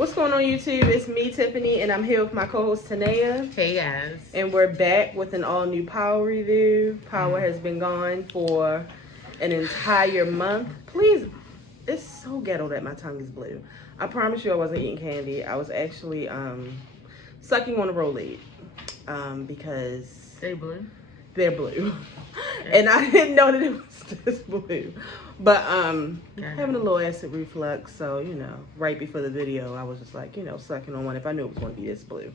What's going on, YouTube? It's me, Tiffany, and I'm here with my co-host, Tanea. Hey, guys. And we're back with an all-new Power review. Power has been gone for an entire month. Please, it's so ghetto that my tongue is blue. I promise you I wasn't eating candy. I was actually sucking on a Rolade because... They blue? They're blue. And I didn't know that it was this blue. But having a little acid reflux, so, you know, right before the video, I was just like, you know, sucking on one if I knew it was going to be this blue.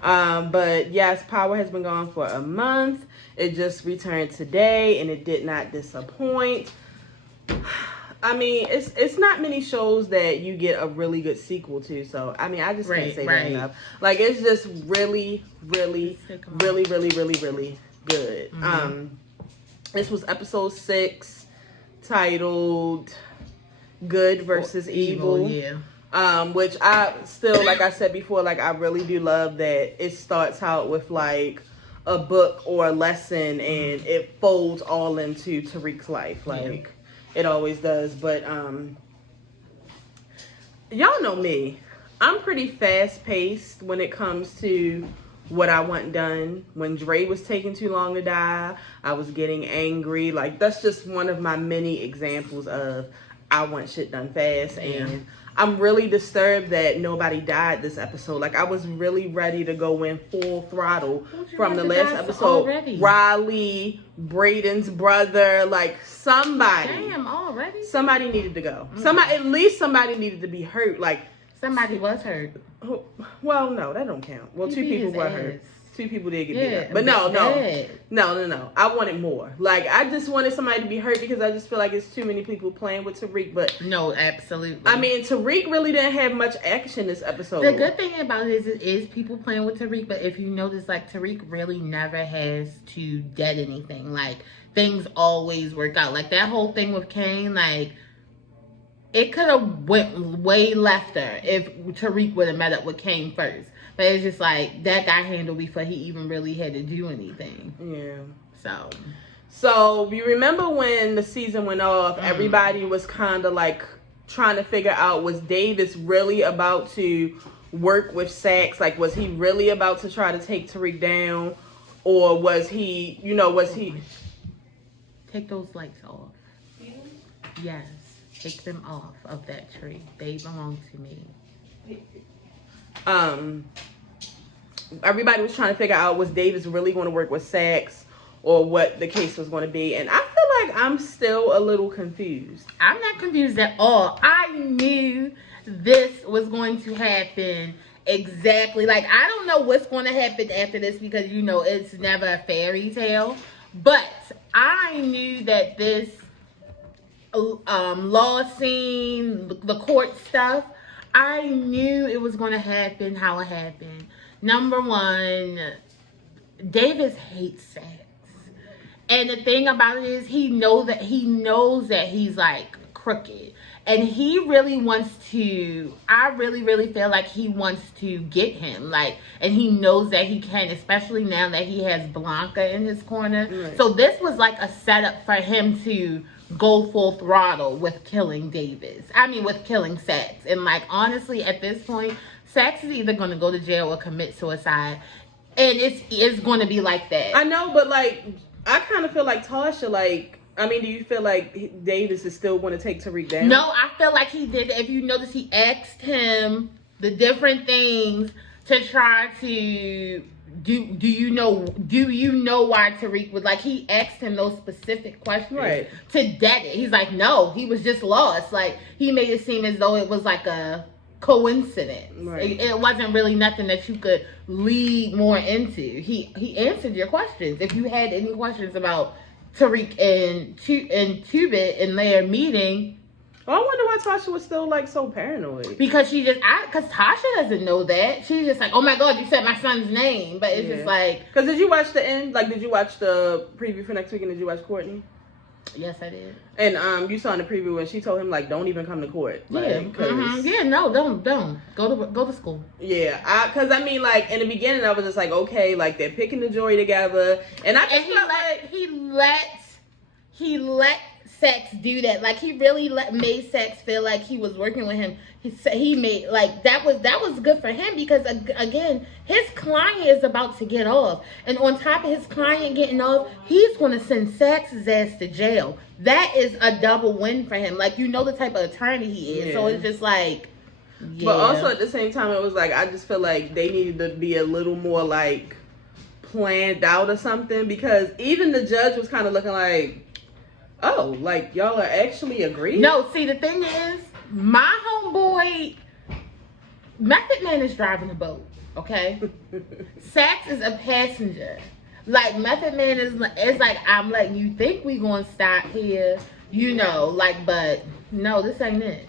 But yes, Power has been gone for a month. It just returned today, and it did not disappoint. I mean, it's not many shows that you get a really good sequel to, so, I mean, I just can't say that enough. Like, it's just really, really, really, really, really, really good. This was episode 6. Titled Good versus Evil. Yeah. Which I still, like I said before, like I really do love that it starts out with like a book or a lesson and it folds all into Tariq's life. Like it always does. But y'all know me. I'm pretty fast paced when it comes to what I want done. When Dre was taking too long to die, I was getting angry. Like, that's just one of my many examples of I want shit done fast. And I'm really disturbed that nobody died this episode. Like, I was really ready to go in full throttle from the last episode. Already? Riley, Braden's brother, like somebody. Damn, already? Somebody needed to go. Somebody, at least somebody needed to be hurt. Like, somebody was hurt. Well, no, that don't count. Well, 2 people were hurt. 2 people did get beat up. But no. I wanted more. Like, I just wanted somebody to be hurt because I just feel like it's too many people playing with Tariq. But no, absolutely. I mean, Tariq really didn't have much action this episode. The good thing about it is people playing with Tariq. But if you notice, like, Tariq really never has to dead anything. Like, things always work out. Like, that whole thing with Kane, like, it could have went way lefter if Tariq would have met up with Kane first. But it's just like, that got handled before he even really had to do anything. Yeah. So you remember when the season went off, everybody was kind of like trying to figure out, was Davis really about to work with Saxe? Like, was he really about to try to take Tariq down? Or was he, you know, Take those lights off. Yes. Take them off of that tree. They belong to me. Everybody was trying to figure out, was Davis really going to work with Saxe or what the case was going to be. And I feel like I'm still a little confused. I'm not confused at all. I knew this was going to happen exactly. Like, I don't know what's going to happen after this because, you know, it's never a fairy tale. But I knew that this law scene, the court stuff, I knew it was going to happen how it happened. Number one, Davis hates Saxe. And the thing about it is he knows that he's like crooked. And he really wants to, I really, really feel like he wants to get him. Like, and he knows that he can, especially now that he has Blanca in his corner. Right. So this was like a setup for him to go full throttle with killing Davis. I mean, with killing Saxe. And like, honestly, at this point, Saxe is either going to go to jail or commit suicide. And it's going to be like that. I know, but like, I kind of feel like Tasha, like, I mean, do you feel like Davis is still going to take Tariq down? No, I feel like he did. If you notice, he asked him the different things to try to do you know why Tariq was, like, he asked him those specific questions to dead it. He's like, no, he was just lost. Like, he made it seem as though it was like a coincidence. It wasn't really nothing that you could lead more into. He answered your questions. If you had any questions about Tariq and Two-Bit in their meeting. Well, I wonder why Tasha was still like so paranoid. Because because Tasha doesn't know that. She's just like, oh my God, you said my son's name. But it's just like. Because did you watch the end? Like, did you watch the preview for next week and did you watch Courtney? Yes, I did. And you saw in the preview when she told him, like, don't even come to court. Like, no, don't go to school. Yeah, because I mean, like, in the beginning, I was just like, okay, like, they're picking the jury together, and I just felt like he let Sex do that. Like, he really made Sex feel like he was working with him. He made, like, that was good for him because, again, his client is about to get off. And on top of his client getting off, he's going to send Sax's ass to jail. That is a double win for him. Like, you know the type of attorney he is. Yeah. So it's just like, yeah. But also at the same time, it was like, I just feel like they needed to be a little more, like, planned out or something. Because even the judge was kind of looking like, oh, like, y'all are actually agreeing? No, see, the thing is, my homeboy, Method Man is driving the boat, okay? Sax is a passenger. Like, Method Man is like, I'm letting you think we gonna stop here, you know, like, but no, this ain't it.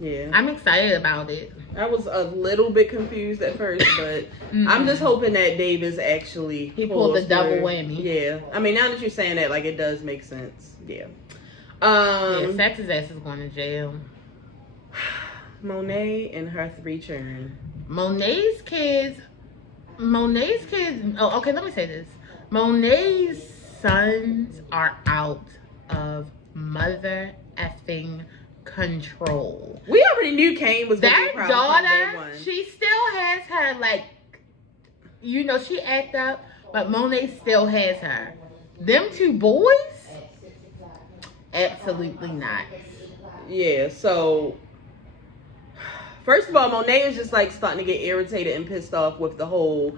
Yeah. I'm excited about it. I was a little bit confused at first, but I'm just hoping that Davis actually pulled the double whammy. Yeah. I mean, now that you're saying that, like, it does make sense. Yeah. Sax's ass is going to jail. Monet and her 3 children. Monet's kids. Oh, okay, let me say this. Monet's sons are out of mother effing control. We already knew Kane was that daughter. She still has her, like, you know, she act up, but Monet still has her. Them 2 boys, absolutely not. Yeah. So, first of all, Monet is just like starting to get irritated and pissed off with the whole.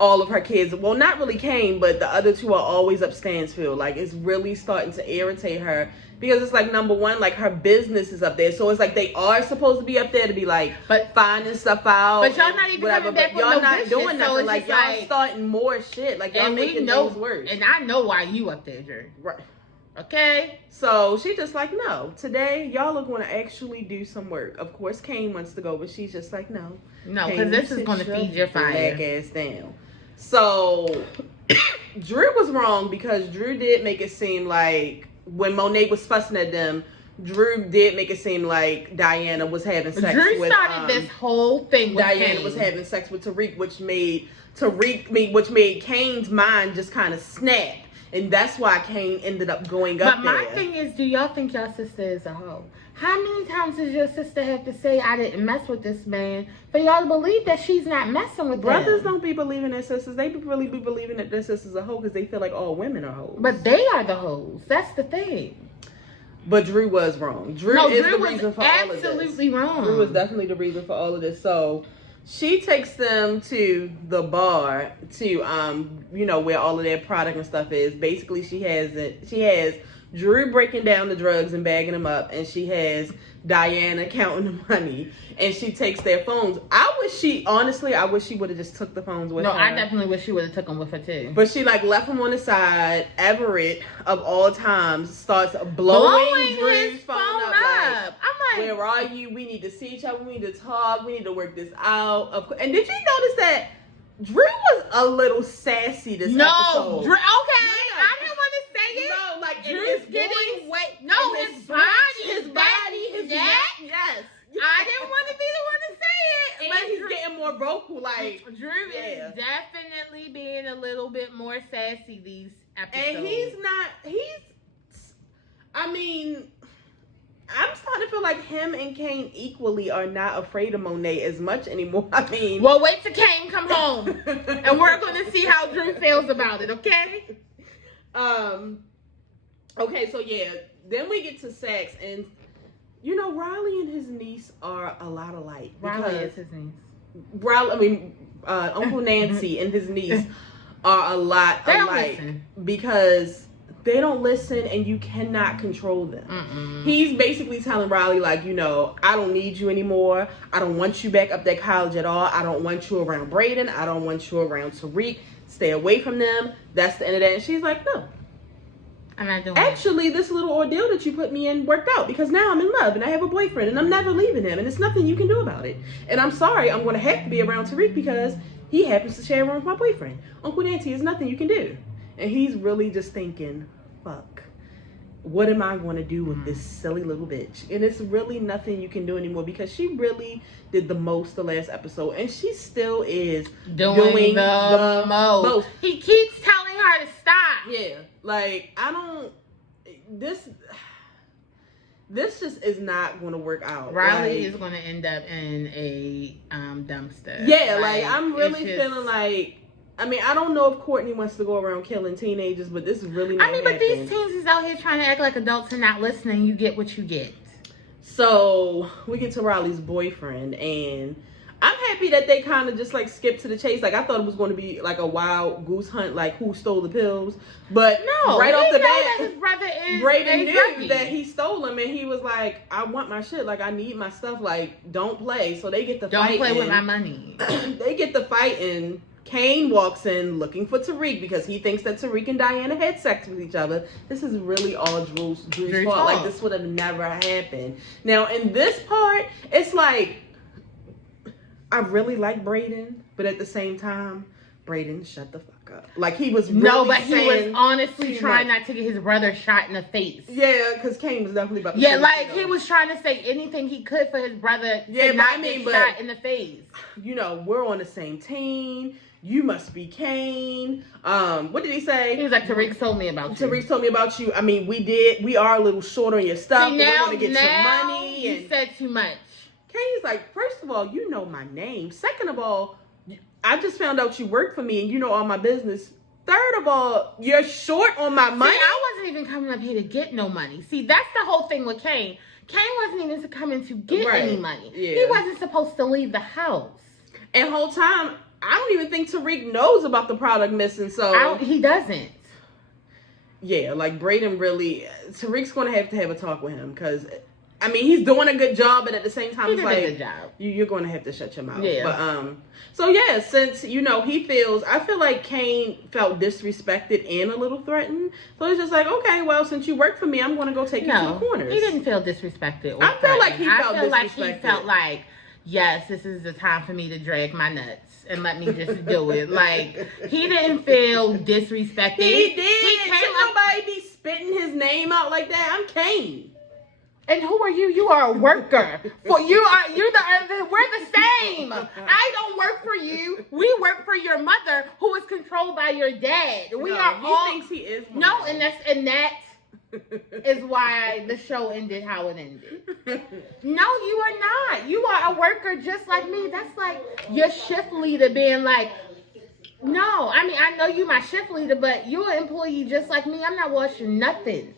All of her kids, well, not really Kane, but the other 2 are always up Stansfield. Like, it's really starting to irritate her because it's like, number one, like, her business is up there, so it's like they are supposed to be up there to be like, finding stuff out. But y'all not even whatever, coming back with y'all no not business, doing nothing. so Like, y'all like, starting more shit. Like, y'all making things worse. And I know why you up there, Drew. Right. Okay. So she just like, no, today y'all are going to actually do some work. Of course, Kane wants to go, but she's just like, no, because this is going to feed your fire. Black ass down. So, Drew was wrong because Drew did make it seem like when Monet was fussing at them, Drew did make it seem like Diana was having sex with... Drew started this whole thing with Diana Kane. was having sex with Tariq, which made Kane's mind just kind of snap. And that's why Kane ended up going up there. But my thing is, do y'all think your sister is a hoe? How many times does your sister have to say, I didn't mess with this man, for y'all to believe that she's not messing with Brothers them? don't be believing their sisters. They really be believing that their sister's a hoe because they feel like all women are hoes. But they are the hoes. That's the thing. But Drew was wrong. Drew is the reason for all of this. Absolutely wrong. Drew was definitely the reason for all of this. So she takes them to the bar to, you know, where all of their product and stuff is. Basically, she has Drew breaking down the drugs and bagging them up, and she has Diana counting the money, and she takes their phones. I wish she would have just took the phones with her. No, I definitely wish she would have took them with her too. But she like left them on the side. Everett, of all times, starts blowing Drew's phone up. Like, I'm like, where are you? We need to see each other. We need to talk. We need to work this out. And did you notice that Drew was a little sassy this episode? Drew, okay. No. I didn't want to say it. No, like Drew's getting weight. No, his body, his neck. Yes. I didn't want to be the one to say it. And but he's getting more vocal. Like, Drew is definitely being a little bit more sassy these episodes. And I mean, I'm starting to feel like him and Kane equally are not afraid of Monet as much anymore. I mean, well, wait till Kane come home, and we're going to see how Drew feels about it. Okay. Okay, so yeah, then we get to Sax, and you know, Riley and his niece are a lot alike. Riley is his niece. Uncle Nancy and his niece are a lot alike because they don't listen, and you cannot control them. He's basically telling Riley, like, you know, I don't need you anymore. I don't want you back up at college at all. I don't want you around Brayden. I don't want you around Tariq. Stay away from them. That's the end of that. And she's like, no. I'm not doing Actually, this little ordeal that you put me in worked out because now I'm in love and I have a boyfriend and I'm never leaving him and there's nothing you can do about it. And I'm sorry, I'm going to have to be around Tariq because he happens to share a room with my boyfriend. Uncle Nancy, there's nothing you can do. And he's really just thinking, fuck, what am I going to do with this silly little bitch? And it's really nothing you can do anymore because she really did the most the last episode and she still is doing the most. He keeps telling her to stop. Yeah, like, this just is not going to work out. Riley is going to end up in a dumpster. Yeah, like I'm really feeling like. I mean, I don't know if Courtney wants to go around killing teenagers, but this is really not but these teens is out here trying to act like adults and not listening. You get what you get. So we get to Riley's boyfriend, and I'm happy that they kind of just like skipped to the chase. Like I thought it was going to be like a wild goose hunt, like who stole the pills. But no, right off the bat, his brother is Brayden knew that he stole them, and he was like, "I want my shit. Like I need my stuff. Like don't play." So they get the fight. Don't play with my money. They get the fight, and Kane walks in looking for Tariq because he thinks that Tariq and Diana had sex with each other. This is really all Drew's fault. Like this would have never happened. Now in this part, it's like I really like Brayden, but at the same time, Brayden, shut the fuck up. Like he was really he was honestly trying not to get his brother shot in the face. Yeah, because Kane was definitely about to he was trying to say anything he could for his brother to not get shot in the face. You know, we're on the same team. You must be Kane. What did he say? He was like, Tariq told me about you. Tariq told me about you. I mean, we are a little short on your stuff. See, we're going to get your money. You said too much. Kane's like, first of all, you know my name. Second of all, I just found out you work for me and you know all my business. Third of all, you're short on my money. See, I wasn't even coming up here to get no money. See, that's the whole thing with Kane. Kane wasn't even coming to get any money. Yeah. He wasn't supposed to leave the house. And whole time, I don't even think Tariq knows about the product missing. So he doesn't. Yeah, like Brayden really, Tariq's going to have a talk with him because, I mean, he's doing a good job, but at the same time, it's like you're going to have to shut your mouth. Yeah. But so yeah, since I feel like Kane felt disrespected and a little threatened. So it's just like, okay, well, since you work for me, I'm going to go take you to the corners. He didn't feel disrespected. I feel like he felt disrespected. Like he felt like, yes, this is the time for me to drag my nuts. And let me just do it. Like, he didn't feel disrespected. He did. Should nobody be spitting his name out like that? I'm Kane. And who are you? You are a worker. We're the same. I don't work for you. We work for your mother, who is controlled by your dad. He thinks he is. No, and that is why the show ended how it ended. No, you are not. You are a worker just like me. That's like your shift leader being like, no, I mean, I know you my shift leader, but you're an employee just like me. I'm not washing nothing.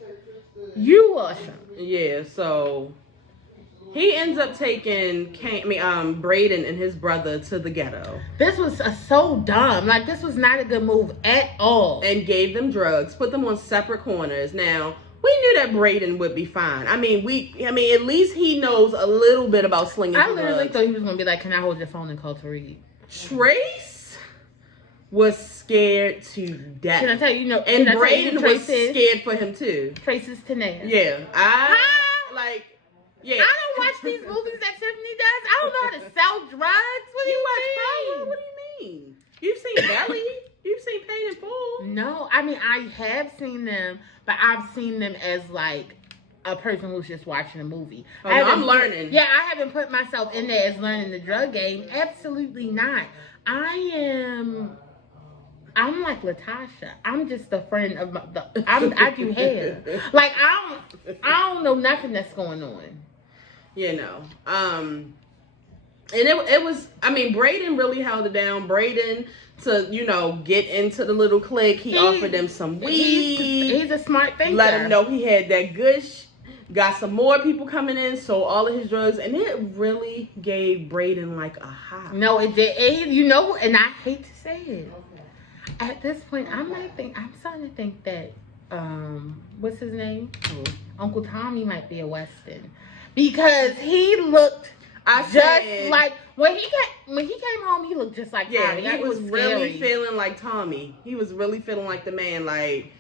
You wash them. Yeah, so he ends up taking Brayden and his brother to the ghetto. This was so dumb. Like, this was not a good move at all. And gave them drugs, put them on separate corners. Now, we knew that Brayden would be fine. I mean, at least he knows a little bit about slinging drugs. I literally thought he was going to be like, can I hold your phone and call Tariq? Trace was scared to death. Can I tell you, and Brayden was scared for him too. Trace is Tanea. Yeah. I don't watch these movies that Tiffany does. I don't know how to sell drugs. What do you mean? What do you mean? You've seen Belly? You've seen Paid in Full? No, I mean, I have seen them, but I've seen them as like a person who's just watching a movie. I'm learning. I haven't put myself in there as learning the drug game. Absolutely not. I'm like Latasha. I'm just a friend of I do hair. Like I don't know nothing that's going on. And it was, I mean, Brayden really held it down. Brayden, to get into the little clique, he offered them some weed. He's a smart thinker. Let him know he had that gush. Got some more people coming in, sold all of his drugs, and it really gave Brayden like a high. No, it did. And I hate to say it. At this point, I'm starting to think that what's his name? Uncle Tommy might be a Weston, because he looked like when he came home, he looked just like Tommy. He was really feeling like Tommy. He was really feeling like the man. Like,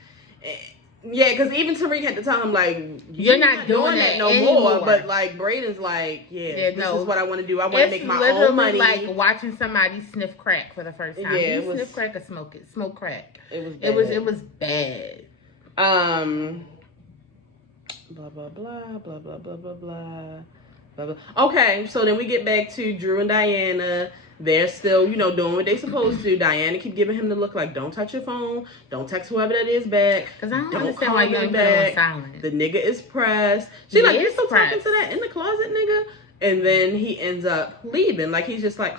because even Tariq had to tell him like, you're not doing that no more. But like Brayden's like, this is what I want to do. I want to make my own money. Like watching somebody sniff crack for the first time. Yeah, sniff crack or smoke crack. It was bad. It was bad. Blah blah blah blah blah blah blah blah blah blah. Okay, so then we get back to Drew and Diana. They're still, you know, doing what they're supposed to. Diana keep giving him the look like, don't touch your phone. Don't text whoever that is back. Because I don't Don't understand call why you me don't put him on back. silent. The nigga is pressed. She like, you still pressed. talking to that in the closet nigga? And then he ends up leaving. Like, he's just like...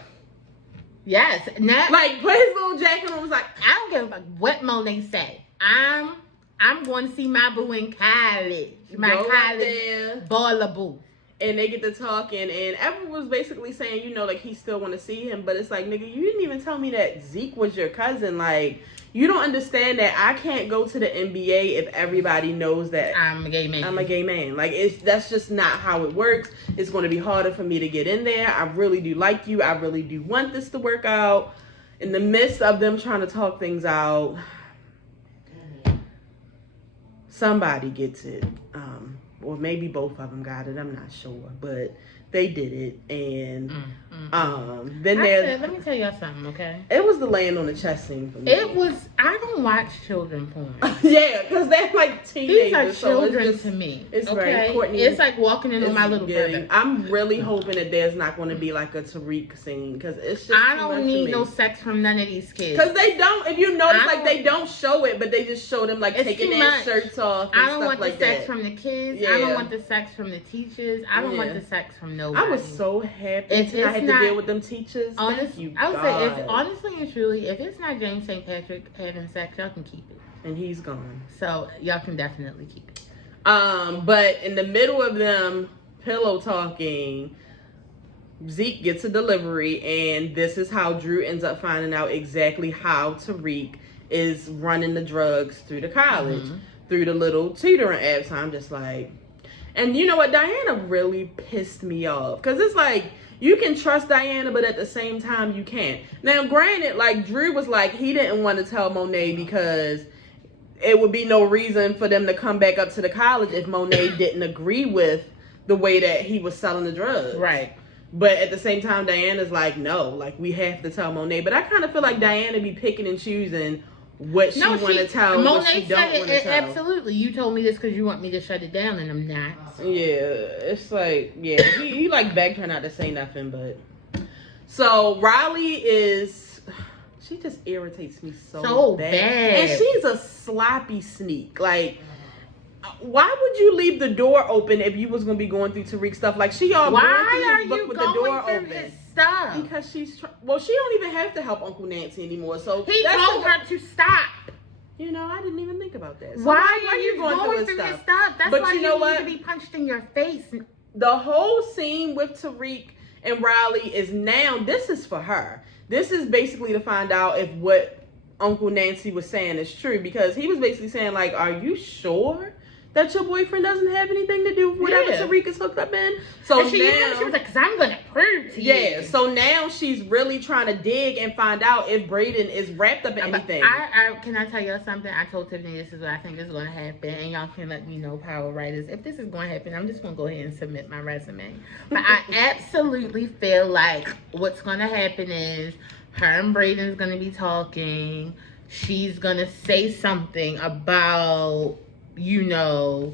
Yes. Like, put his little jacket on. Was like, I don't give a fuck what Monet said. I'm going to see my boo in college. My college baller boo. And they get to talking, and everyone was basically saying, you know, like, he still want to see him. But it's like, nigga, you didn't even tell me that Zeke was your cousin. Like, you don't understand that I can't go to the NBA if everybody knows that I'm a gay man. I'm a gay man. Like, that's just not how it works. It's going to be harder for me to get in there. I really do like you. I really do want this to work out. In the midst of them trying to talk things out, somebody gets it. Or maybe both of them got it. I'm not sure, but they did it. And then let me tell y'all something, okay? It was the laying on the chest scene for me. It was. I don't watch children porn. Yeah, because they're like teenagers. These are children to me. It's okay? right. Courtney, it's like walking in with my little brother. I'm really hoping that there's not going to be like a Tariq scene, because it's just I don't need no sex from none of these kids. Because they don't. If you notice, like, they don't show it, but they just show them like taking their shirts off. And I don't stuff want the sex that. from the kids. Yeah. I don't want the sex from the teachers. I don't want the sex from nobody. I was so happy if I had to deal with them teachers. Honestly, I would say, if honestly and truly, if it's not James St. Patrick having sex, y'all can keep it. And he's gone. So y'all can definitely keep it. But in the middle of them pillow talking, Zeke gets a delivery, and this is how Drew ends up finding out exactly how Tariq is running the drugs through the college, through the little tutoring apps. I'm just like, and you know what? Diana really pissed me off, because it's like, you can trust Diana, but at the same time, you can't. Now, granted, like, Drew was like, he didn't want to tell Monet because it would be no reason for them to come back up to the college if Monet didn't agree with the way that he was selling the drugs. Right. But at the same time, Diana's like, no, like, we have to tell Monet. But I kind of feel like Diana be picking and choosing what she want to tell, Monet what she don't want to tell. Absolutely. You told me this because you want me to shut it down, and I'm not. Yeah, it's like, yeah, he like begged her not to say nothing, but. So Riley is, she just irritates me so bad. And she's a sloppy sneak. Like, why would you leave the door open if you was going to be going through Tariq's stuff? Like, she all Why are you with going the door through open. his stuff? Because she's, well, she don't even have to help Uncle Nancy anymore. So he told her to stop. You know, I didn't even think about that. So why are you going through his stuff? That's why you need to be punched in your face. The whole scene with Tariq and Riley is now, this is for her. This is basically to find out if what Uncle Nancy was saying is true, because he was basically saying, like, are you sure that your boyfriend doesn't have anything to do with whatever Tariq is hooked up in? So and she was like, because I'm going to prove to you. Yeah, so now she's really trying to dig and find out if Brayden is wrapped up in anything. Can I tell y'all something? I told Tiffany this is what I think is going to happen, and y'all can let me know, power writers. If this is going to happen, I'm just going to go ahead and submit my resume. But I absolutely feel like what's going to happen is her and Brayden's going to be talking. She's going to say something about, you know,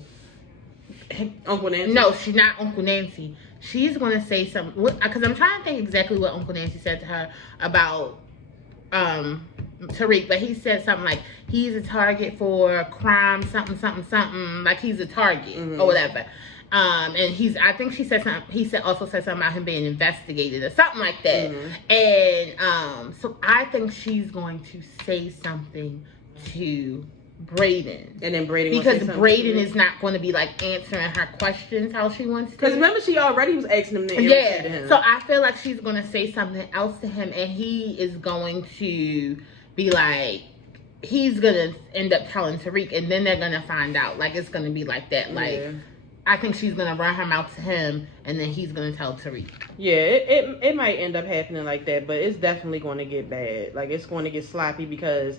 Uncle Nancy? No, she's not Uncle Nancy. She's going to say something, because I'm trying to think exactly what Uncle Nancy said to her about Tariq, but he said something like, he's a target for crime, something, something, something, like he's a target or whatever. And I think she said something, he also said something about him being investigated or something like that. And so I think she's going to say something to Brayden. And then Brayden, because Brayden is not going to be like answering her questions how she wants to. Because remember, she already was asking him to irritate him. So I feel like she's going to say something else to him, and he is going to be like, he's going to end up telling Tariq, and then they're going to find out. Like, it's going to be like that. Like, I think she's going to run her mouth to him, and then he's going to tell Tariq. Yeah, it might end up happening like that, but it's definitely going to get bad. Like, it's going to get sloppy, because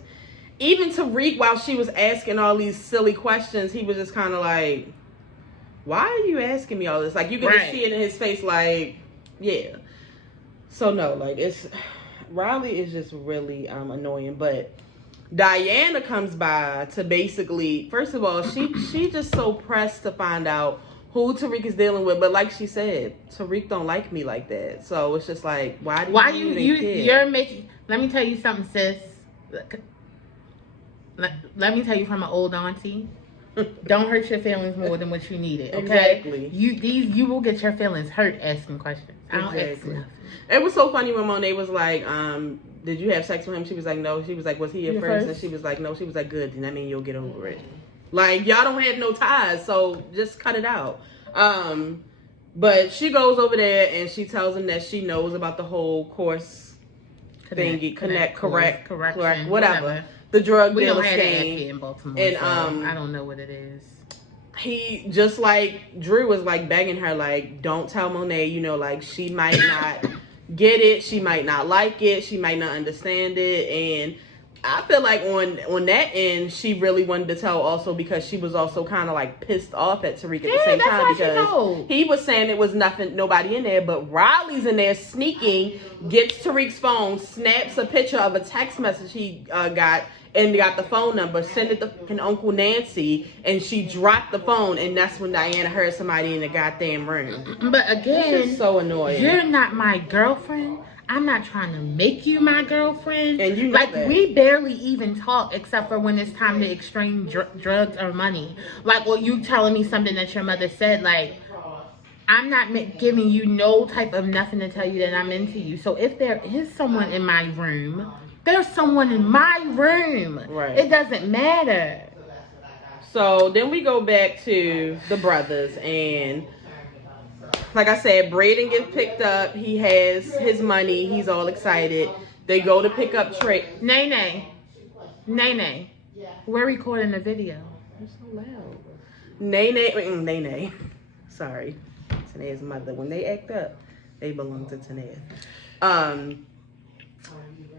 even Tariq, while she was asking all these silly questions, he was just kind of like, why are you asking me all this? Like, you can just see it in his face, like, yeah. So, no, like, Riley is just really annoying. But Diana comes by to basically, first of all, she just so pressed to find out who Tariq is dealing with. But like she said, Tariq don't like me like that. So it's just like, why you even care? You're making, let me tell you something, sis. Let me tell you from an old auntie. Don't hurt your feelings more than what you needed, okay? Exactly. You will get your feelings hurt asking questions. I don't ask nothing. It was so funny when Monet was like, did you have sex with him? She was like, no. She was like, was he your first? And she was like, no. She was like, good. Then that means you'll get over it. Like, y'all don't have no ties, so just cut it out. But she goes over there and she tells him that she knows about the whole course thingy, correct, whatever. The drug dealer scheme in Baltimore, and so I don't know what it is. He just like Drew was like begging her, like, don't tell Monet, you know, like she might not get it, she might not like it, she might not understand it. And I feel like on that end, she really wanted to tell also because she was also kind of like pissed off at Tariq at the same time because he was saying it was nobody in there, but Riley's in there sneaking, gets Tariq's phone, snaps a picture of a text message he got. And got the phone number, sent it to Uncle Nancy, and she dropped the phone, and that's when Diana heard somebody in the goddamn room. But again, this is so annoying. You're not my girlfriend. I'm not trying to make you my girlfriend. And you know like that. We barely even talk except for when it's time to exchange drugs or money. Like, well, you telling me something that your mother said, like, I'm not giving you no type of nothing to tell you that I'm into you. So if there is someone in my room, there's someone in my room. Right. It doesn't matter. So then we go back to the brothers, and like I said, Braden gets picked up. He has his money. He's all excited. They go to pick up Trey. Nene. We're recording a video. You're so loud. Nene. Sorry. Tanae's mother. When they act up, they belong to Tanae.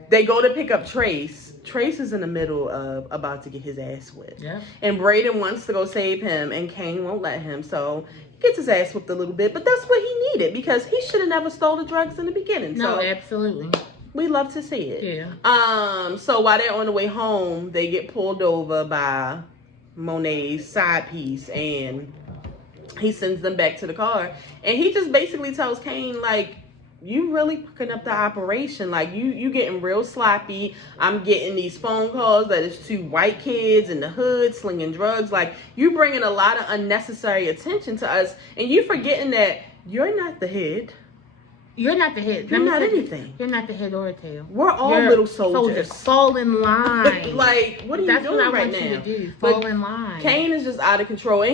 They go to pick up Trace. Trace is in the middle of about to get his ass whipped. Yeah. And Braden wants to go save him, and Kane won't let him. So he gets his ass whipped a little bit. But that's what he needed because he should have never stole the drugs in the beginning. No, so absolutely. We love to see it. Yeah. So while they're on the way home, they get pulled over by Monet's side piece, and he sends them back to the car. And he just basically tells Kane, like, you really picking up the operation. Like, you getting real sloppy. I'm getting these phone calls that it's two white kids in the hood slinging drugs. Like, you bringing a lot of unnecessary attention to us, and you forgetting that you're not the head. You're not the head. You're not anything. You're not the head or the tail. We're all little soldiers. Fall in line. Like, what are you doing right now? You to do. Fall in line. Kane is just out of control, and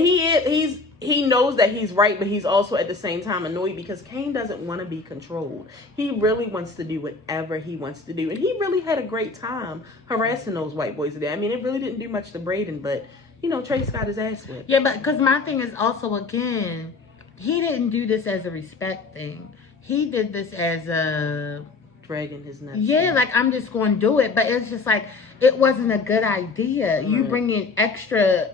he knows that he's right, but he's also at the same time annoyed because Kane doesn't want to be controlled. He really wants to do whatever he wants to do, and he really had a great time harassing those white boys today. I mean, it really didn't do much to Braden, but you know, Trace got his ass whipped. Yeah, but because my thing is also, again, he didn't do this as a respect thing. He did this as a dragging his nuts. Yeah, like, I'm just going to do it, but it's just like, it wasn't a good idea. Right. You bringing extra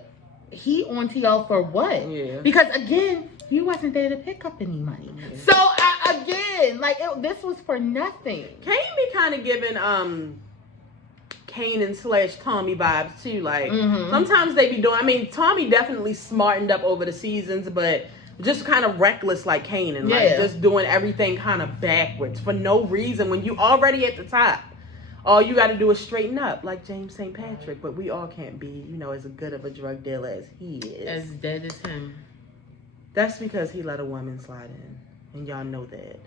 heat onto y'all for what? Yeah. Because again, you wasn't there to pick up any money. Yeah. So again, like, this was for nothing. Kane be kind of giving Kane and / Tommy vibes too. Like, sometimes they be doing. I mean, Tommy definitely smartened up over the seasons, but just kind of reckless like Kane and like just doing everything kind of backwards for no reason when you already at the top. All you got to do is straighten up like James St. Patrick, but we all can't be, you know, as good of a drug dealer as he is. As dead as him. That's because he let a woman slide in, and y'all know that.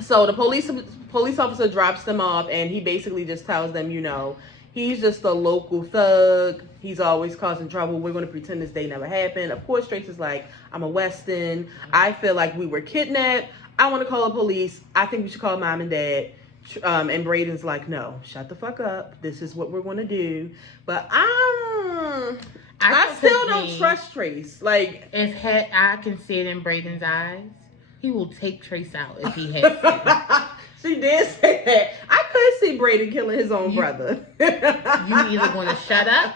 So the police officer drops them off, and he basically just tells them, you know, he's just a local thug. He's always causing trouble. We're going to pretend this day never happened. Of course, Trace is like, I'm a Weston. I feel like we were kidnapped. I want to call the police. I think we should call mom and dad. And Braden's like, no, shut the fuck up. This is what we're going to do. But I still don't trust Trace. Like, if I can see it in Braden's eyes, he will take Trace out if he has to. She did say that. I could see Braden killing his own brother. You either want to shut up,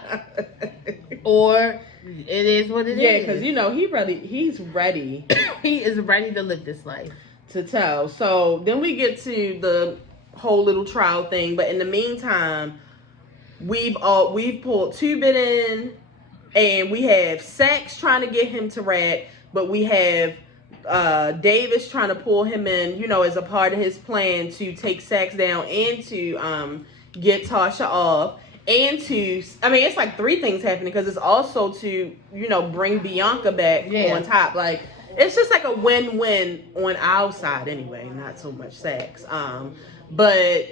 or it is what it is. Yeah, because you know he's ready. He is ready to live this life. To tell. So then we get to the whole little trial thing, but in the meantime, we've pulled Two-Bit in. And we have Sax trying to get him to rat, but we have Davis trying to pull him in, you know, as a part of his plan to take Sax down and to get Tasha off. And to, I mean, it's like 3 things happening because it's also to, you know, bring Bianca back on top. Like, it's just like a win-win on our side anyway, not so much Sax. But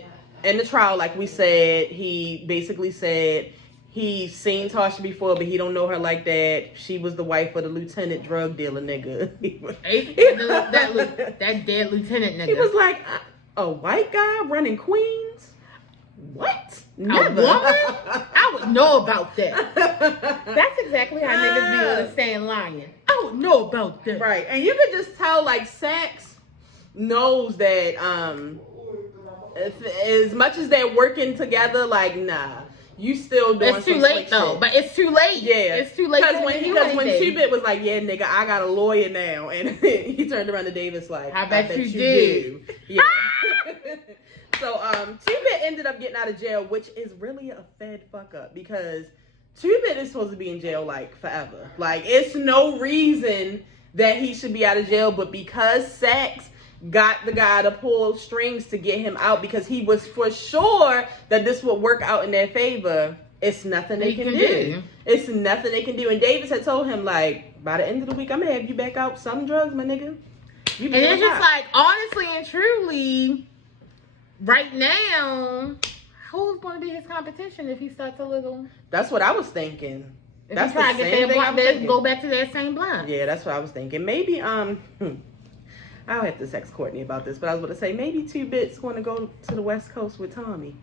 in the trial, like we said, he basically said he's seen Tasha before, but he don't know her like that. She was the wife of the lieutenant drug dealer nigga. that dead lieutenant nigga. He was like, a white guy running Queens? What? Never. A woman? I would know about that. That's exactly how niggas be on the stand lying. I would know about that. Right. And you could just tell, like, Sax knows that as much as they're working together, like, nah. You still doing It's too late though, shit. But it's too late. Yeah, it's too late. Because when Two-Bit was like, "Yeah, nigga, I got a lawyer now," and he turned around to Davis like, "I bet you do." Yeah. So Two-Bit ended up getting out of jail, which is really a fed fuck up because Two-Bit is supposed to be in jail like forever. Like it's no reason that he should be out of jail, but because Sax got the guy to pull strings to get him out because he was for sure that this would work out in their favor. It's nothing they can do. It's nothing they can do. And Davis had told him, like, by the end of the week, I'm going to have you back out some drugs, my nigga. And it's just like, honestly and truly, right now, who's going to be his competition if he starts a little... That's what I was thinking. If that's he try to get their block, go back to that same block. Yeah, that's what I was thinking. Maybe, I'll have to text Courtney about this, but I was going to say maybe Two-Bit's going to go to the West Coast with Tommy.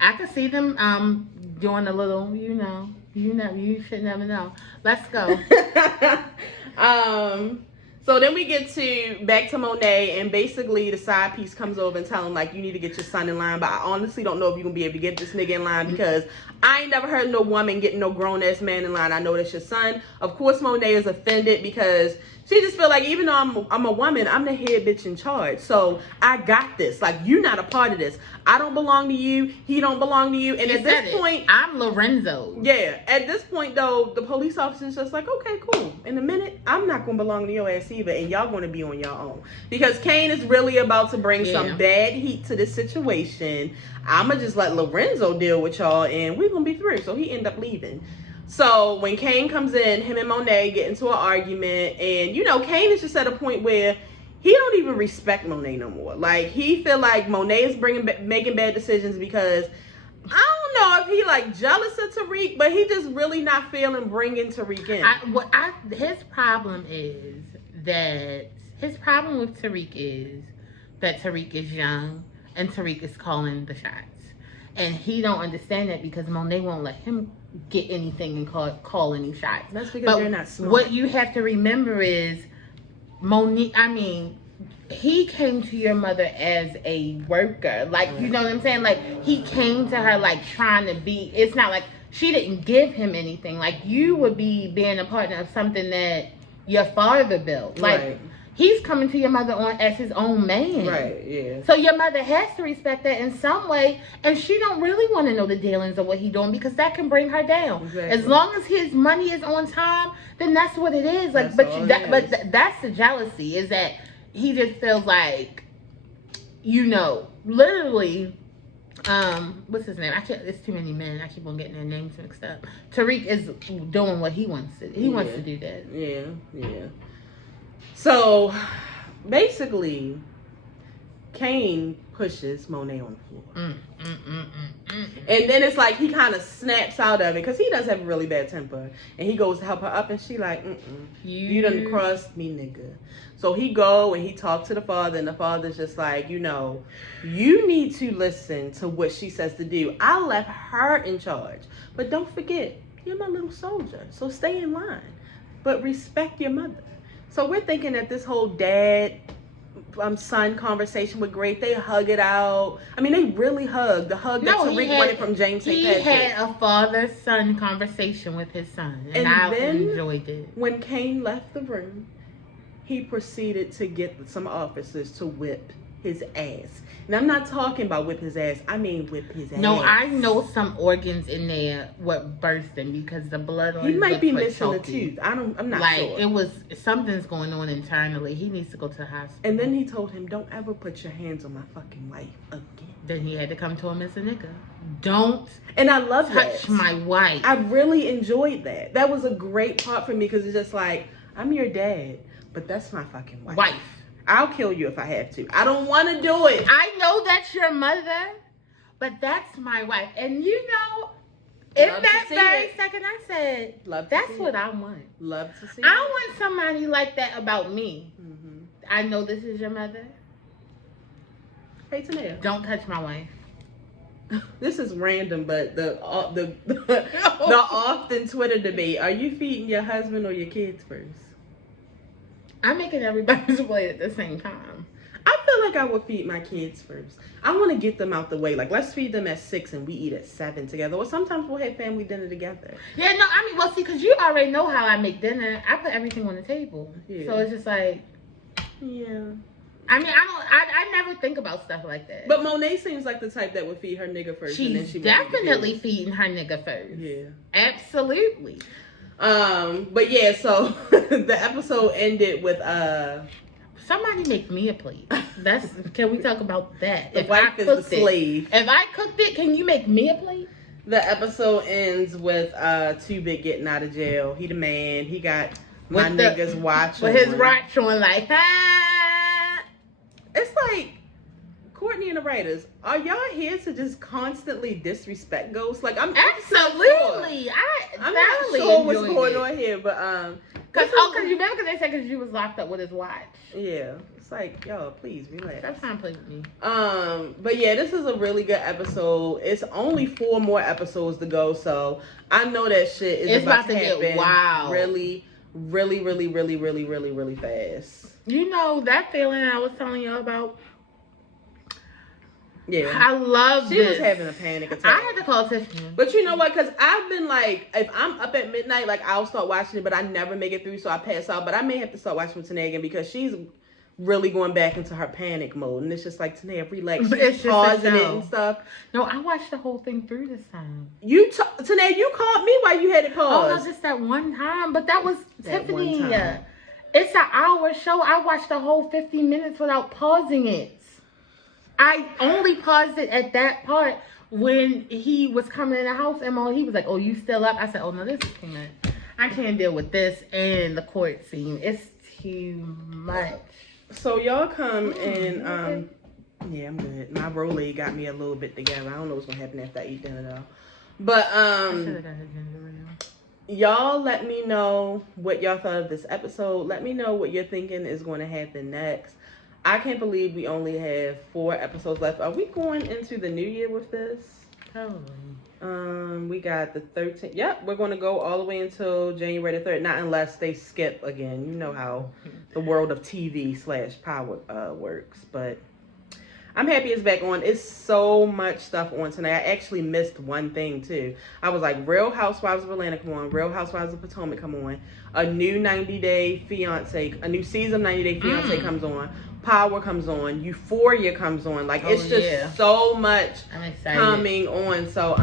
I could see them doing a little, you should never know. Let's go. So then we get back to Monet, and basically the side piece comes over and tell him, like, you need to get your son in line. But I honestly don't know if you're going to be able to get this nigga in line because I ain't never heard no woman getting no grown-ass man in line. I know that's your son. Of course, Monet is offended because she just feel like even though I'm a woman, I'm the head bitch in charge. So I got this. Like, you're not a part of this. I don't belong to you. He don't belong to you. And at this point, I'm Lorenzo. Yeah. At this point, though, the police officer's just like, okay, cool. In a minute, I'm not going to belong to your ass either. And y'all going to be on your own. Because Kane is really about to bring some bad heat to this situation. I'm going to just let Lorenzo deal with y'all. And we're going to be through. So he ended up leaving. So when Kane comes in, him and Monet get into an argument, and Kane is just at a point where he don't even respect Monet no more. Like he feel like Monet is making bad decisions because I don't know if he like jealous of Tariq, but he just really not feeling bringing Tariq in. His problem with Tariq is that Tariq is young and Tariq is calling the shots, and he don't understand that because Monet won't let him get anything and call any shots. That's because you're not smart. What you have to remember is he came to your mother as a worker. Like, you know what I'm saying? Like, he came to her like trying to be, it's not like she didn't give him anything. Like, you would be being a partner of something that your father built. Like, right. He's coming to your mother as his own man. Right, yeah. So your mother has to respect that in some way, and she don't really want to know the dealings of what he doing because that can bring her down. Exactly. As long as his money is on time, then that's what it is. Like, but that's the jealousy, is that he just feels like, literally, what's his name? It's too many men. I keep on getting their names mixed up. Tariq is doing what he wants to. He wants to do that. Yeah. So, basically, Kane pushes Monet on the floor. And then it's like he kind of snaps out of it because he does have a really bad temper. And he goes to help her up and she like, you done crossed me, nigga. So he go and he talks to the father and the father's just like, you need to listen to what she says to do. I left her in charge. But don't forget, you're my little soldier. So stay in line. But respect your mother. So we're thinking that this whole dad-son conversation was great. They hug it out. I mean, they really hugged. The hug that Tariq wanted from James St. Patrick. He had a father-son conversation with his son. And I enjoyed it. When Kane left the room, he proceeded to get some officers to whip his ass. And I'm not talking about whip his ass. I mean whip his ass. No, I know some organs in there what bursting because the blood on he his might lips be were missing a choking. tooth. I'm not like, sure. It was something's going on internally. He needs to go to the hospital. And then he told him, "Don't ever put your hands on my fucking wife again." Then he had to come to him as a nigga. Don't and I love touch that. my wife. I really enjoyed that. That was a great part for me because it's just like, I'm your dad, but that's my fucking wife. I'll kill you if I have to. I don't want to do it. I know that's your mother, but that's my wife. And you know, in that very second, I said, that's what I want. Love to see I want somebody like that about me. Mm-hmm. I know this is your mother. Hey, Tanea. Don't touch my wife. This is random, but the often Twitter debate: are you feeding your husband or your kids first? I'm making everybody's plate at the same time. I feel like I would feed my kids first. I want to get them out the way. Like, let's feed them at 6 and we eat at 7 together. Or sometimes we'll have family dinner together. Yeah, no, I mean, well, see, because you already know how I make dinner. I put everything on the table. Yeah. So it's just like, yeah. I mean, I never think about stuff like that. But Monet seems like the type that would feed her nigga first. She's and then she definitely feeding her nigga first. Yeah. Absolutely. But yeah, so the episode ended with somebody make me a plate. Can we talk about that? The wife is the slave. If I cooked it, can you make me a plate? The episode ends with Too Big getting out of jail. He the man. He got my niggas watch with his watch on like It's like, Courtney and the writers, are y'all here to just constantly disrespect Ghost? Like, I'm absolutely. I'm not sure what's going on here, but because you remember because they said because you was locked up with his watch. Yeah, it's like, y'all, please relax. That's fine, play with me. But yeah, this is a really good episode. It's only 4 more episodes to go, so I know that shit is about to happen. Get wild. Really, really, really, really, really, really, really fast. You know that feeling I was telling you about. Yeah, I love She was having a panic attack. I had to call Tiffany. But you know what? Because I've been like, if I'm up at midnight, like I'll start watching it, but I never make it through, so I pass out. But I may have to start watching with Tanea again because she's really going back into her panic mode, and it's just like, Tanea, relax. She's pausing it and stuff. No, I watched the whole thing through this time. Tanea, you called me while you had it paused. Oh no, just that one time. But that was Tiffany. It's an hour show. I watched the whole 50 minutes without pausing it. I only paused it at that part when he was coming in the house and he was like, "Oh, you still up?" I said, "Oh no, this is too much. I can't deal with this and the court scene. It's too much." So y'all come and yeah, I'm good. My Rollie got me a little bit together. I don't know what's gonna happen after I eat dinner though. But y'all let me know what y'all thought of this episode. Let me know what you're thinking is going to happen next. I can't believe we only have 4 episodes left. Are we going into the new year with this? Probably. We got the 13th. Yep, we're going to go all the way until January the 3rd. Not unless they skip again. You know how the world of TV/power works. But I'm happy it's back on. It's so much stuff on tonight. I actually missed one thing too. I was like, Real Housewives of Atlanta come on, Real Housewives of Potomac come on, a new 90-day fiance, a new season of 90 Day Fiance comes on, Power comes on, Euphoria comes on. Like, it's just so much coming on. So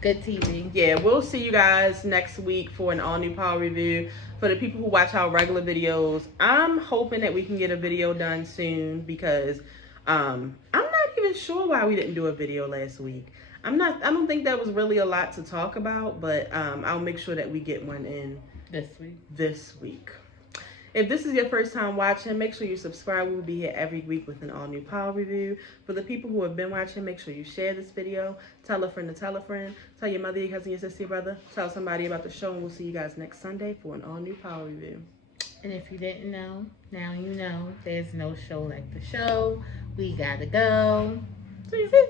good TV. Yeah, we'll see you guys next week for an all new Power review. For the people who watch our regular videos, I'm hoping that we can get a video done soon because I'm not even sure why we didn't do a video last week. I don't think that was really a lot to talk about, but I'll make sure that we get one in this week. If this is your first time watching, make sure you subscribe. We will be here every week with an all new Power review. For the people who have been watching, make sure you share this video. Tell a friend to tell a friend. Tell your mother, your cousin, your sister, your brother. Tell somebody about the show, and we'll see you guys next Sunday for an all new Power review. And if you didn't know, now you know. There's no show like the show. We gotta go. See you.